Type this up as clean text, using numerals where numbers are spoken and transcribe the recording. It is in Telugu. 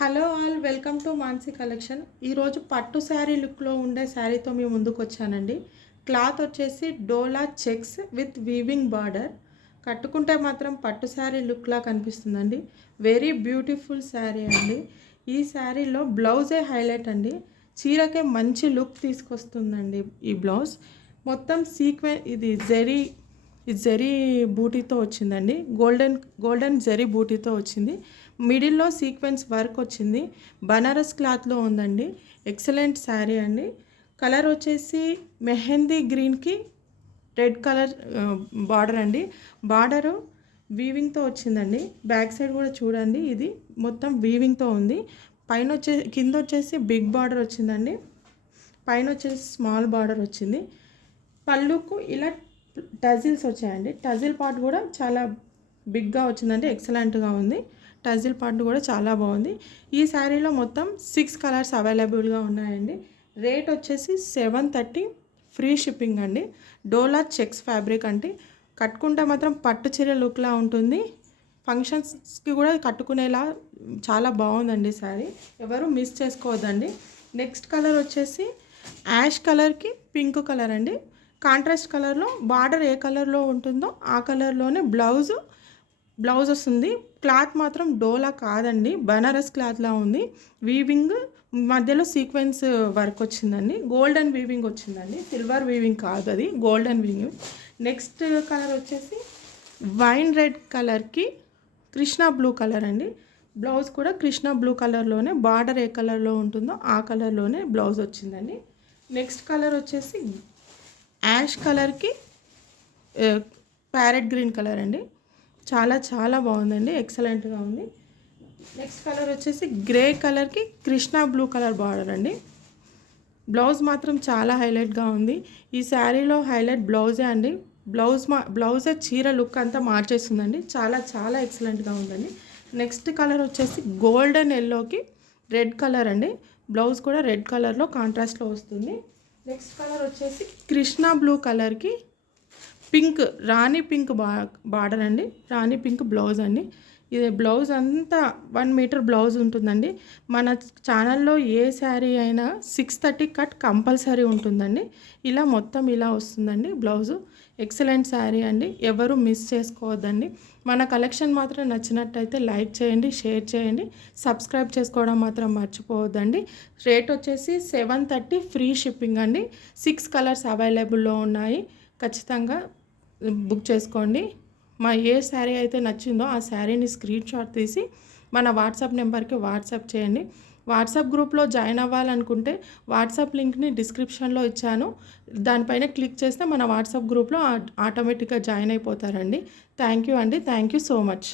Hello all, welcome to Mansi collection. ఈరోజు పట్టు శారీ లుక్లో ఉండే శారీతో మీ ముందుకు వచ్చానండి. క్లాత్ వచ్చేసి డోలా చెక్స్ విత్ వీవింగ్ బార్డర్. కట్టుకుంటే మాత్రం పట్టు శారీ లుక్లా కనిపిస్తుందండి. వెరీ బ్యూటిఫుల్ శారీ అండి. ఈ శారీలో బ్లౌజే హైలైట్ అండి. చీరకే మంచి లుక్ తీసుకొస్తుందండి ఈ బ్లౌజ్. మొత్తం ఇది జరీ బూటీతో వచ్చిందండి. గోల్డెన్ జరీ బూటీతో వచ్చింది. మిడిల్లో సీక్వెన్స్ వర్క్ వచ్చింది. బనారస్ క్లాత్లో ఉందండి. ఎక్సలెంట్ శారీ అండి. కలర్ వచ్చేసి మెహందీ గ్రీన్కి రెడ్ కలర్ బార్డర్ అండి. బార్డరు వీవింగ్తో వచ్చిందండి. బ్యాక్ సైడ్ కూడా చూడండి, ఇది మొత్తం వీవింగ్తో ఉంది. కింద వచ్చేసి బిగ్ బార్డర్ వచ్చిందండి. పైన వచ్చేసి స్మాల్ బార్డర్ వచ్చింది. పళ్ళుకు ఇలా టజిల్స్ వచ్చాయండి. టజిల్ పార్ట్ కూడా చాలా బిగ్గా వచ్చిందండి. ఎక్సలెంట్గా ఉంది. టజిల్ పార్ట్ కూడా చాలా బాగుంది. ఈ శారీలో మొత్తం 6 కలర్స్ అవైలబుల్గా ఉన్నాయండి. రేట్ వచ్చేసి 730, ఫ్రీ షిప్పింగ్ అండి. డోలా చెక్స్ ఫ్యాబ్రిక్ అంటే కట్టుకుంటే మాత్రం పట్టు చీర లుక్లా ఉంటుంది. ఫంక్షన్స్కి కూడా కట్టుకునేలా చాలా బాగుందండి శారీ. ఎవరు మిస్ చేసుకోవద్దండి. నెక్స్ట్ కలర్ వచ్చేసి యాష్ కలర్కి పింక్ కలర్ అండి. కాంట్రాస్ట్ కలర్లో బార్డర్ ఏ కలర్లో ఉంటుందో ఆ కలర్లోనే బ్లౌజ్ వస్తుంది. క్లాత్ మాత్రం డోలా కాదండి, బనారస్ క్లాత్లా ఉంది. వీవింగ్ మధ్యలో సీక్వెన్స్ వర్క్ వచ్చిందండి. గోల్డెన్ వీవింగ్ వచ్చిందండి. సిల్వర్ వీవింగ్ కాదు, అది గోల్డెన్ వీవింగ్. నెక్స్ట్ కలర్ వచ్చేసి వైన్ రెడ్ కలర్కి కృష్ణ బ్లూ కలర్ అండి. బ్లౌజ్ కూడా కృష్ణ బ్లూ కలర్లోనే, బార్డర్ ఏ కలర్లో ఉంటుందో ఆ కలర్లోనే బ్లౌజ్ వచ్చిందండి. నెక్స్ట్ కలర్ వచ్చేసి యాష్ కలర్కి ప్యారెట్ గ్రీన్ కలర్ అండి. చాలా బాగుందండి. ఎక్సలెంట్గా ఉంది. నెక్స్ట్ కలర్ వచ్చేసి గ్రే కలర్కి కృష్ణ బ్లూ కలర్ బార్డర్ అండి. బ్లౌజ్ మాత్రం చాలా హైలైట్గా ఉంది. ఈ శారీలో హైలైట్ బ్లౌజే అండి. బ్లౌజే చీర లుక్ అంతా మార్చేస్తుందండి. చాలా ఎక్సలెంట్గా ఉందండి. నెక్స్ట్ కలర్ వచ్చేసి గోల్డెన్ ఎల్లోకి రెడ్ కలర్ అండి. బ్లౌజ్ కూడా రెడ్ కలర్లో కాంట్రాస్ట్లో వస్తుంది. నెక్స్ట్ కలర్ వచ్చేసి కృష్ణ బ్లూ కలర్కి పింక్, రాణి పింక్ బార్డర్ అండి. రాణి పింక్ బ్లౌజ్ అండి. ఇది బ్లౌజ్ అంతా 1 మీటర్ బ్లౌజ్ ఉంటుందండి. మన ఛానల్లో ఏ శారీ అయినా 630 కట్ కంపల్సరీ ఉంటుందండి. ఇలా మొత్తం ఇలా వస్తుందండి బ్లౌజు. ఎక్సలెంట్ శారీ అండి. ఎవరు మిస్ చేసుకోవద్దండి. మన కలెక్షన్ మాత్రం నచ్చినట్టయితే లైక్ చేయండి, షేర్ చేయండి, సబ్స్క్రైబ్ చేసుకోవడం మాత్రం మర్చిపోవద్దండి. రేట్ వచ్చేసి 730, ఫ్రీ షిప్పింగ్ అండి. 6 కలర్స్ అవైలబుల్లో ఉన్నాయి. ఖచ్చితంగా బుక్ చేసుకోండి. ఏ శారీ అయితే నచ్చిందో ఆ శారీని స్క్రీన్ షాట్ తీసి మన వాట్సాప్ నెంబర్కి వాట్సాప్ చేయండి. వాట్సాప్ గ్రూప్లో జాయిన్ అవ్వాలనుకుంటే వాట్సాప్ లింక్ని డిస్క్రిప్షన్లో ఇచ్చాను. దానిపైన క్లిక్ చేస్తే మన వాట్సాప్ గ్రూప్లో ఆటోమేటిక్గా జాయిన్ అయిపోతారండి. థ్యాంక్ యూ అండి. Thank you so much.